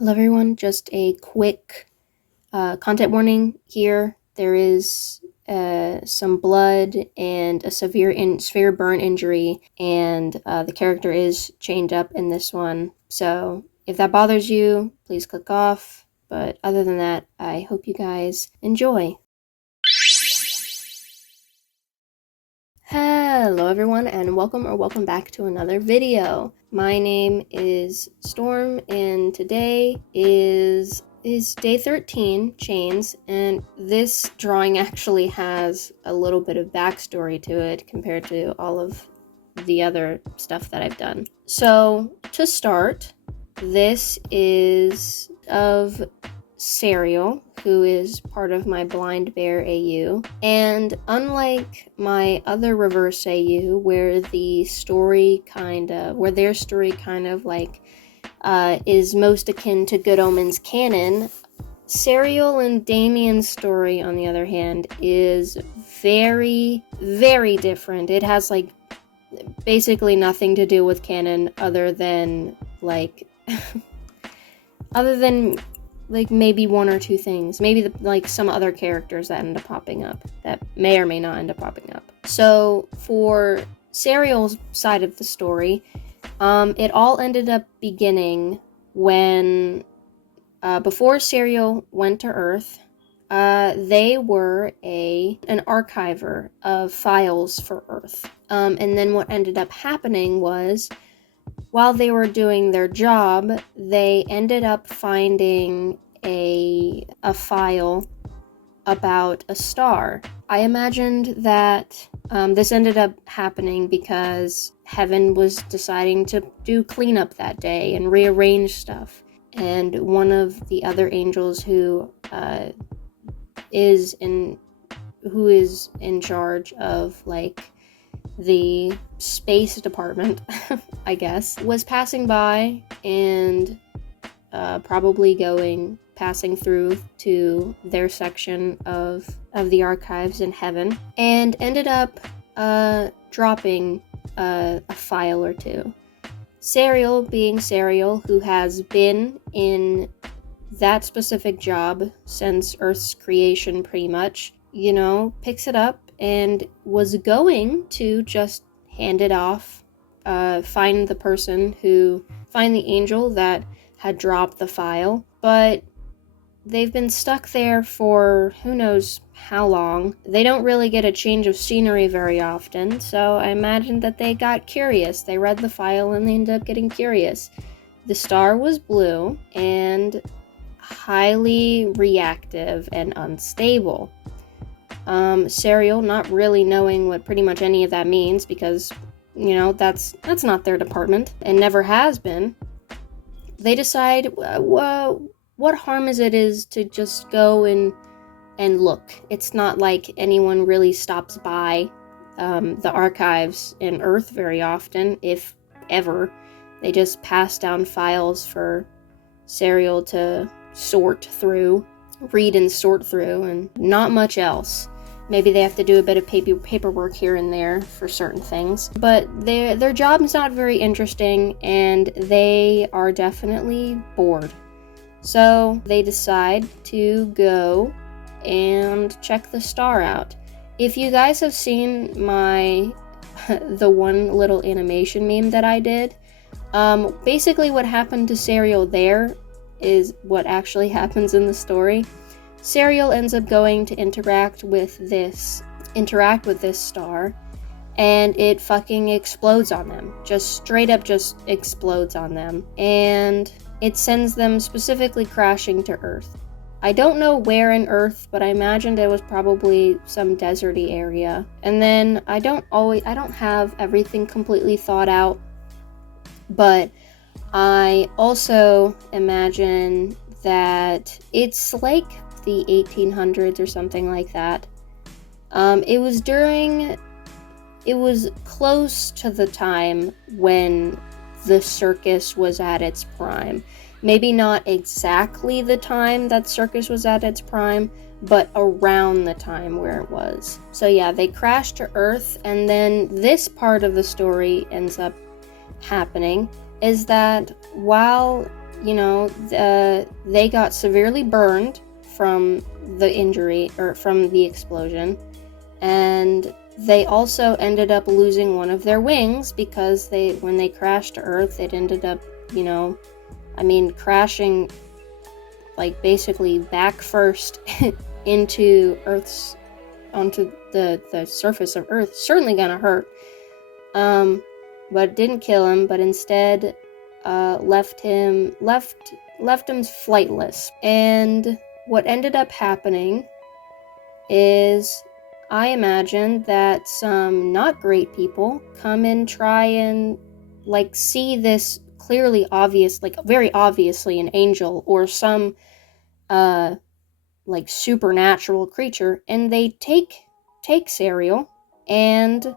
Hello everyone, just a quick content warning here. There is some blood and a severe burn injury, and the character is chained up in this one. So if that bothers you, please click off. But other than that, I hope you guys enjoy. Hello everyone, and welcome back to another video. My name is Storm, and today is day 13, Chains, and this drawing actually has a little bit of backstory to it compared to all of the other stuff that I've done. So, to start, this is of Serial, who is part of my Blind Bear AU, and unlike my other reverse AU, where their story kind of like is most akin to Good Omens canon, Serial and Damien's story, on the other hand, is very, very different. It has like basically nothing to do with canon other than like maybe one or two things. Maybe some other characters that end up popping up that may or may not end up popping up. So for Serial's side of the story, it all ended up beginning when before Serial went to Earth, they were an archiver of files for Earth. And then what ended up happening was, while they were doing their job, they ended up finding a file about a star. I imagined that this ended up happening because Heaven was deciding to do cleanup that day and rearrange stuff. And one of the other angels who is in charge of like the space department, I guess, was passing by and passing through to their section of the archives in Heaven, and ended up dropping a file or two. Serial, being Serial, who has been in that specific job since Earth's creation pretty much, picks it up and was going to just hand it off, find the angel that had dropped the file, but they've been stuck there for who knows how long. They don't really get a change of scenery very often, so I imagine that they got curious. They read the file and they ended up getting curious. The star was blue and highly reactive and unstable. Serial, not really knowing what pretty much any of that means, because, that's not their department, and never has been. They decide, what harm is to just go and look. It's not like anyone really stops by the archives in Earth very often, if ever. They just pass down files for Serial to read and sort through, and not much else. Maybe they have to do a bit of paperwork here and there for certain things. But their job is not very interesting, and they are definitely bored. So they decide to go and check the star out. If you guys have seen the one little animation meme that I did, basically what happened to Serial there is what actually happens in the story. Serial ends up going to interact with this star, and it fucking explodes on them. Just straight up just explodes on them, and it sends them specifically crashing to Earth. I don't know where in Earth, but I imagined it was probably some deserty area. And then I don't have everything completely thought out, but I also imagine that it's like the 1800s or something like that. It was close to the time when the circus was at its prime. Maybe not exactly the time that circus was at its prime, but around the time where it was. So yeah, they crash to Earth, and then this part of the story ends up happening, is that while they got severely burned from the injury, or from the explosion, and they also ended up losing one of their wings because when they crashed to Earth, it ended up, crashing, like, basically back first onto the surface of Earth. Certainly gonna hurt. But it didn't kill him, but instead left him flightless. And what ended up happening is, I imagine that some not great people come and try and, like, see this clearly obvious, like, very obviously an angel or some like supernatural creature, and they take Serial and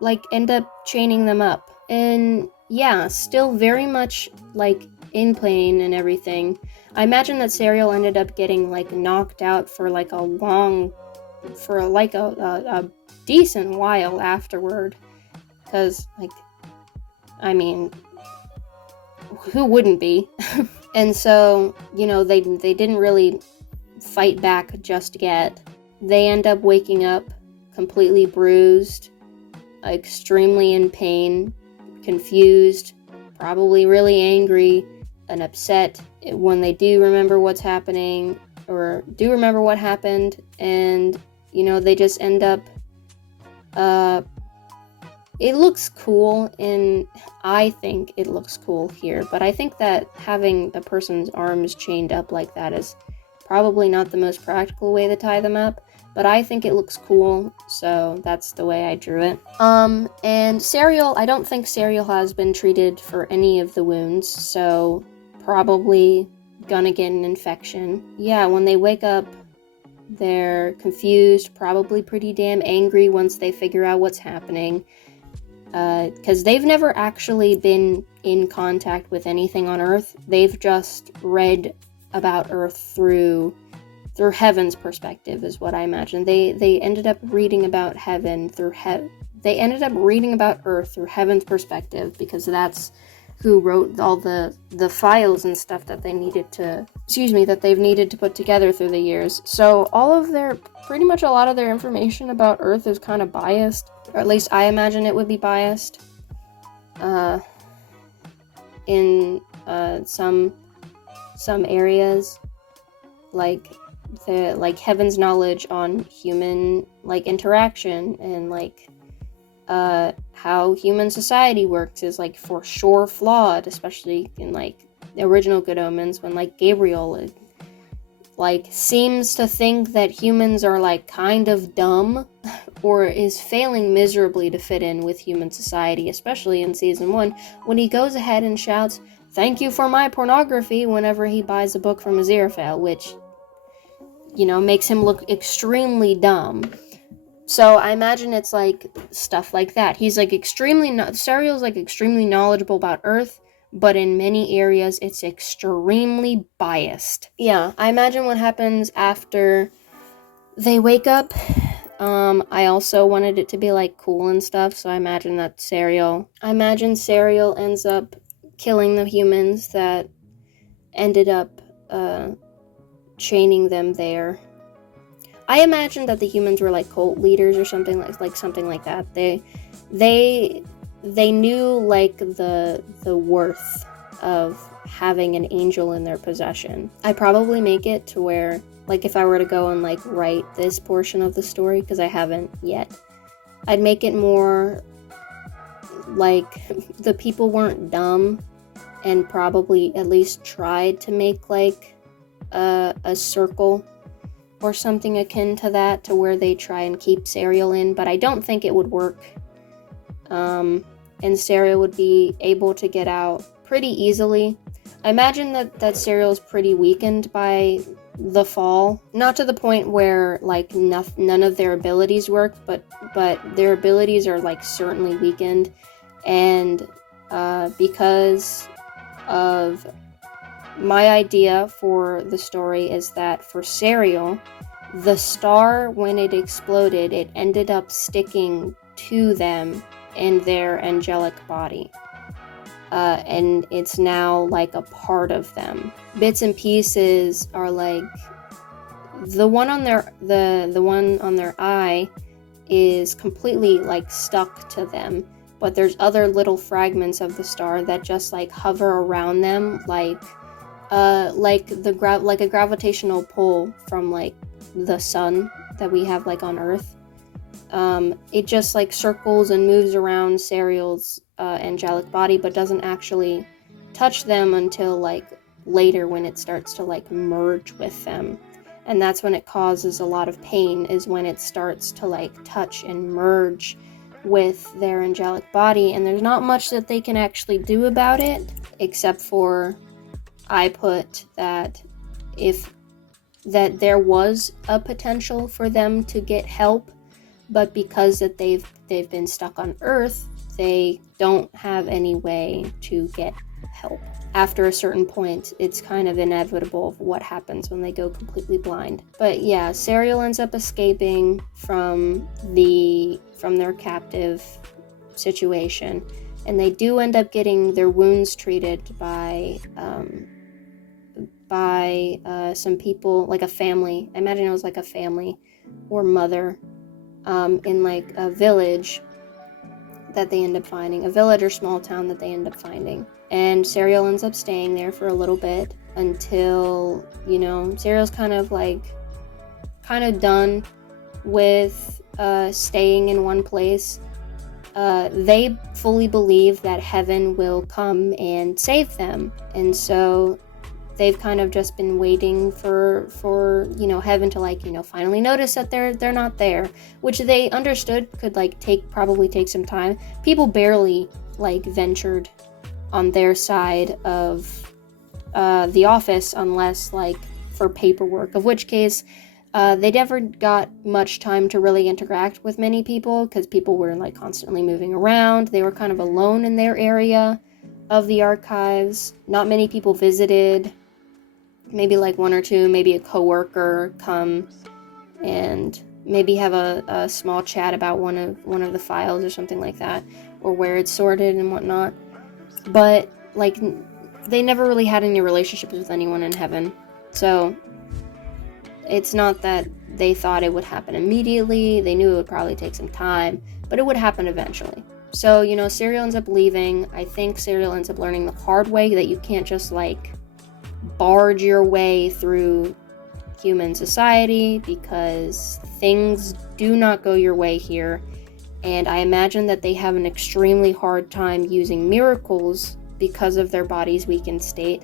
like end up chaining them up. And yeah, still very much like in pain and everything. I imagine that Serial ended up getting like knocked out for like a decent while afterward, because like, I mean, who wouldn't be? And so, they didn't really fight back just yet. They end up waking up completely bruised, extremely in pain, confused, probably really angry and upset when they do remember what's happening, or do remember what happened, and, they just end up, it looks cool, and I think it looks cool here, but I think that having a person's arms chained up like that is probably not the most practical way to tie them up, but I think it looks cool, so that's the way I drew it. And Serial, I don't think Serial has been treated for any of the wounds, so probably gonna get an infection. Yeah, when they wake up, they're confused, probably pretty damn angry once they figure out what's happening. Because they've never actually been in contact with anything on Earth. They've just read about Earth through Heaven's perspective, is what I imagine. They ended up reading about Heaven they ended up reading about Earth through Heaven's perspective, because that's who wrote all the files and stuff that they've needed to put together through the years. So pretty much a lot of their information about Earth is kind of biased, or at least I imagine it would be biased. In some areas, like Heaven's knowledge on human like interaction and like how human society works is like for sure flawed, especially in like the original Good Omens, when like Gabriel like seems to think that humans are like kind of dumb or is failing miserably to fit in with human society, especially in season 1 when he goes ahead and shouts, "Thank you for my pornography," whenever he buys a book from Aziraphale, which makes him look extremely dumb. So I imagine it's like stuff like that. He's like Serial's like extremely knowledgeable about Earth, but in many areas it's extremely biased. Yeah, I imagine what happens after they wake up. I also wanted it to be like cool and stuff, so I imagine Serial ends up killing the humans that ended up chaining them there. I imagine that the humans were like cult leaders or something like that. They knew like the worth of having an angel in their possession. I'd probably make it to where, like, if I were to go and like write this portion of the story, because I haven't yet, I'd make it more like the people weren't dumb and probably at least tried to make like a circle or something akin to that, to where they try and keep Serial in, but I don't think it would work. And Serial would be able to get out pretty easily. I imagine that Serial's pretty weakened by the fall. Not to the point where like none of their abilities work, but their abilities are like certainly weakened. And because of my idea for the story is that for Serial, the star, when it exploded, it ended up sticking to them in their angelic body. and it's now like a part of them. Bits and pieces are like the one on their eye is completely like stuck to them, but there's other little fragments of the star that just like hover around them like a gravitational pull from like the sun that we have like on Earth. It just like circles and moves around Serial's angelic body, but doesn't actually touch them until like later when it starts to like merge with them. And that's when it causes a lot of pain, is when it starts to like touch and merge with their angelic body. And there's not much that they can actually do about it, except for I put that there was a potential for them to get help, but because that they've been stuck on Earth, they don't have any way to get help. After a certain point, it's kind of inevitable of what happens when they go completely blind. But yeah, Serial ends up escaping from their captive situation, and they do end up getting their wounds treated by some people, like a family. I imagine it was like a family or mother in like a village that they end up finding, a village or small town that they end up finding. And Serial ends up staying there for a little bit until, Serial's kind of done with staying in one place. They fully believe that heaven will come and save them, and so they've kind of just been waiting for heaven to finally notice that they're not there, which they understood could probably take some time. People barely ventured on their side of the office unless for paperwork, of which case they never got much time to really interact with many people because people were constantly moving around. They were kind of alone in their area of the archives. Not many people visited. Maybe one or two, maybe a coworker come and maybe have a small chat about one of the files or something like that, or where it's sorted and whatnot. But they never really had any relationships with anyone in heaven, so it's not that they thought it would happen immediately. They knew it would probably take some time, but it would happen eventually. So Serial ends up leaving. I think Serial ends up learning the hard way that you can't just barge your way through human society, because things do not go your way here, and I imagine that they have an extremely hard time using miracles because of their body's weakened state.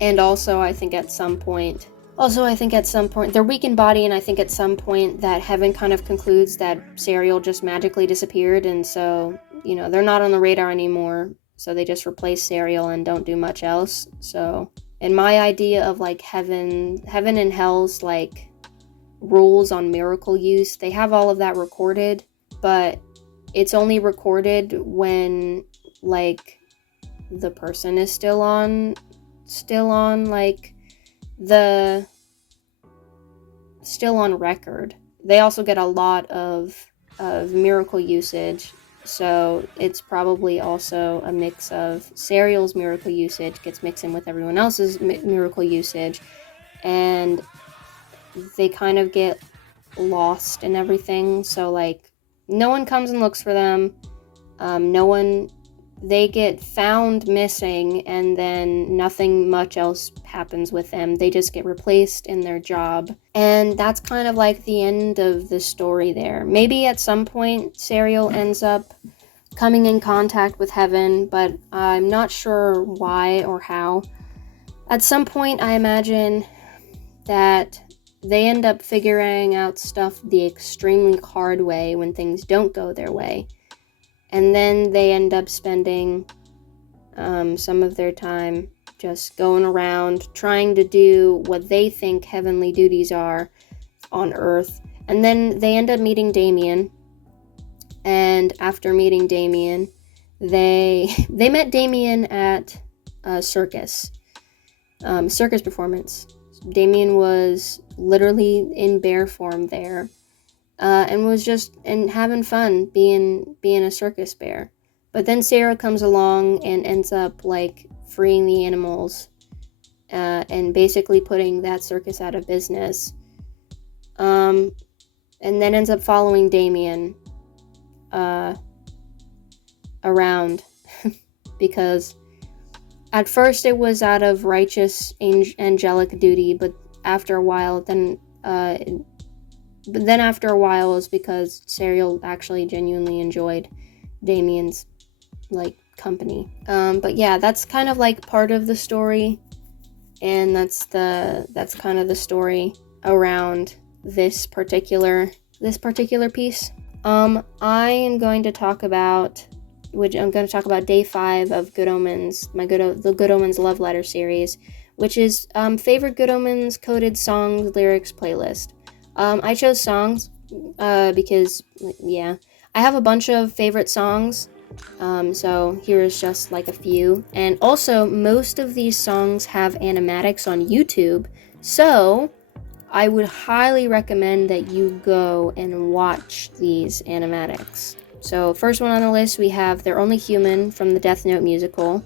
And also I think at some point their weakened body, and I think at some point that heaven kind of concludes that Serial just magically disappeared, and so they're not on the radar anymore, so they just replace Serial and don't do much else. So in my idea of heaven and hell's rules on miracle use, they have all of that recorded, but it's only recorded when the person is still on record. They also get a lot of miracle usage, so it's probably also a mix of Serial's miracle usage gets mixed in with everyone else's miracle usage, and they kind of get lost in everything. So no one comes and looks for them. They get found missing, and then nothing much else happens with them. They just get replaced in their job. And that's kind of the end of the story there. Maybe at some point Serial ends up coming in contact with heaven, but I'm not sure why or how. At some point I imagine that they end up figuring out stuff the extremely hard way when things don't go their way. And then they end up spending some of their time just going around trying to do what they think heavenly duties are on Earth. And then they end up meeting Damien. And after meeting Damien, they met Damien at a circus performance. Damien was literally in bear form there. And was just having fun being a circus bear. But then Sarah comes along and ends up like freeing the animals, and basically putting that circus out of business. And then ends up following Damien around because at first it was out of righteous angelic duty, but after a while it was because Serial actually genuinely enjoyed Damien's like company. But yeah, that's kind of like part of the story, and that's kind of the story around this particular piece. I am going to talk about day 5 of Good Omens, the Good Omens Love Letter series, which is favorite Good Omens coded songs lyrics playlist. I chose songs because I have a bunch of favorite songs. So here's just like a few, and also most of these songs have animatics on YouTube, so I would highly recommend that you go and watch these animatics. So first one on the list, we have They're Only Human from the Death Note musical.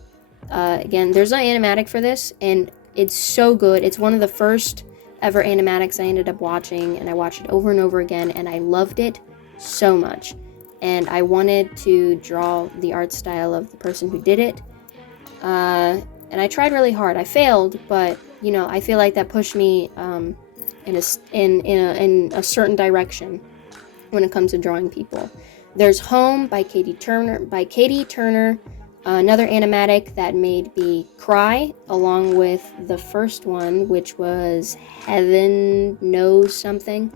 Again, there's no animatic for this, and it's so good. It's one of the first ever animatics I ended up watching, and I watched it over and over again, and I loved it so much. And I wanted to draw the art style of the person who did it. And I tried really hard. I failed, but I feel like that pushed me in a certain direction when it comes to drawing people. There's Home by Katie Turner, another animatic that made me cry, along with the first one, which was Heaven Knows Something.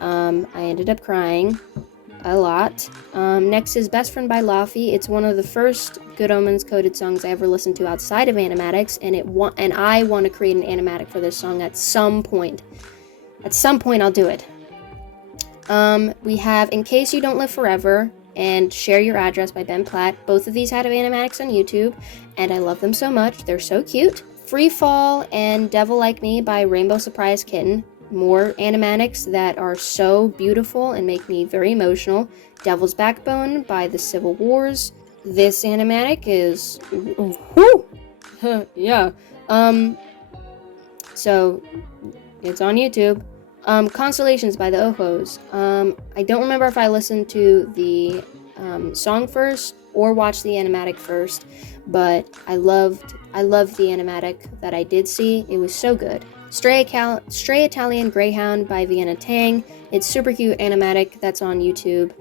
I ended up crying a lot. Next is Best Friend by Laffy. It's one of the first Good Omens coded songs I ever listened to outside of animatics, and I want to create an animatic for this song at some point. At some point, I'll do it. We have In Case You Don't Live Forever and Share Your Address by Ben Platt. Both of these had animatics on YouTube, and I love them so much. They're so cute. Free Fall and Devil Like Me by Rainbow Surprise Kitten. More animatics that are so beautiful and make me very emotional. Devil's Backbone by The Civil Wars. This animatic is... yeah. So, it's on YouTube. Constellations by the Ohos. I don't remember if I listened to the song first or watched the animatic first, but I loved the animatic that I did see. It was so good. Stray Italian Greyhound by Vienna Tang. It's super cute animatic that's on YouTube.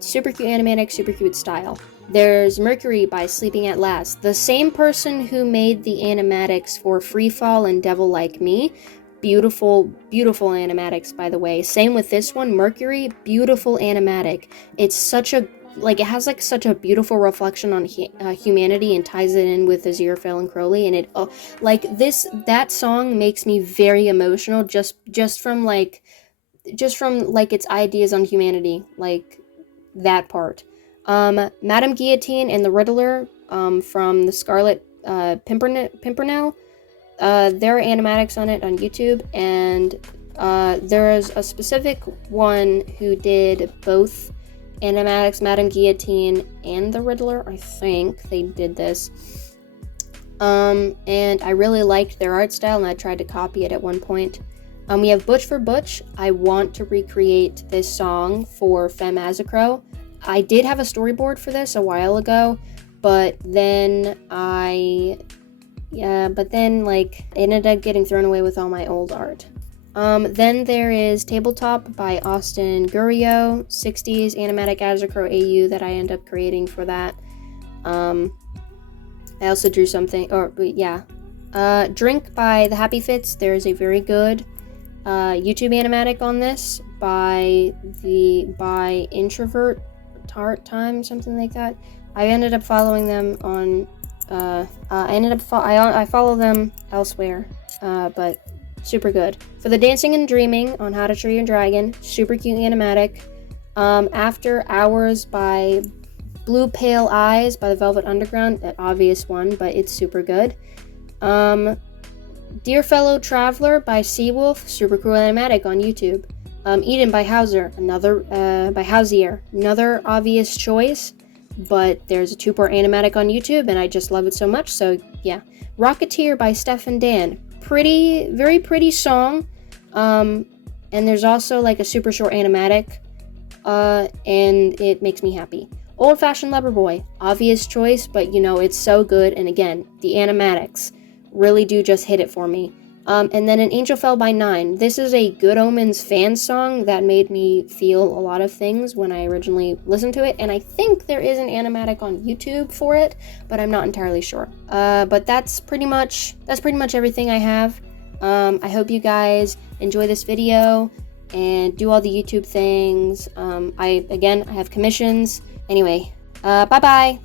Super cute animatic, super cute style. There's Mercury by Sleeping at Last. The same person who made the animatics for Free Fall and Devil Like Me. Beautiful, beautiful animatics, by the way. Same with this one, Mercury, beautiful animatic. It's such a, it has such a beautiful reflection on humanity and ties it in with Aziraphale and Crowley, and it, that song makes me very emotional just from its ideas on humanity, that part. Madame Guillotine and the Riddler, from the Scarlet Pimpernel. There are animatics on it on YouTube, and there is a specific one who did both animatics, Madame Guillotine and the Riddler. I think they did this. And I really liked their art style, and I tried to copy it at one point. We have Butch for Butch. I want to recreate this song for Femme Azicro. I did have a storyboard for this a while ago, but then it ended up getting thrown away with all my old art. Then there is Tabletop by Austin Gurio, 60s animatic Azicro AU that I end up creating for that. I also drew something, Drink by The Happy Fits. There's a very good YouTube animatic on this by Introvert Tart Time, something like that. I ended up following them on I follow them elsewhere, but super good. For the Dancing and Dreaming on How to Train Your Dragon, super cute animatic. After Hours by Blue Pale Eyes by the Velvet Underground, an obvious one, but it's super good. Dear Fellow Traveler by Seawolf, super cool animatic on YouTube. Eden by Hauser, another obvious choice. but there's a 2-part animatic on YouTube, and I just love it so much. So yeah, Rocketeer by Steph and Dan. Very pretty song. And there's also like a super short animatic, and it makes me happy. Old Fashioned Lover Boy, obvious choice, but you know, it's so good. And again, the animatics really do just hit it for me. And then An Angel Fell by 9. This is a Good Omens fan song that made me feel a lot of things when I originally listened to it, and I think there is an animatic on YouTube for it, but I'm not entirely sure. But that's pretty much everything I have. I hope you guys enjoy this video and do all the YouTube things. I have commissions. Anyway, bye-bye!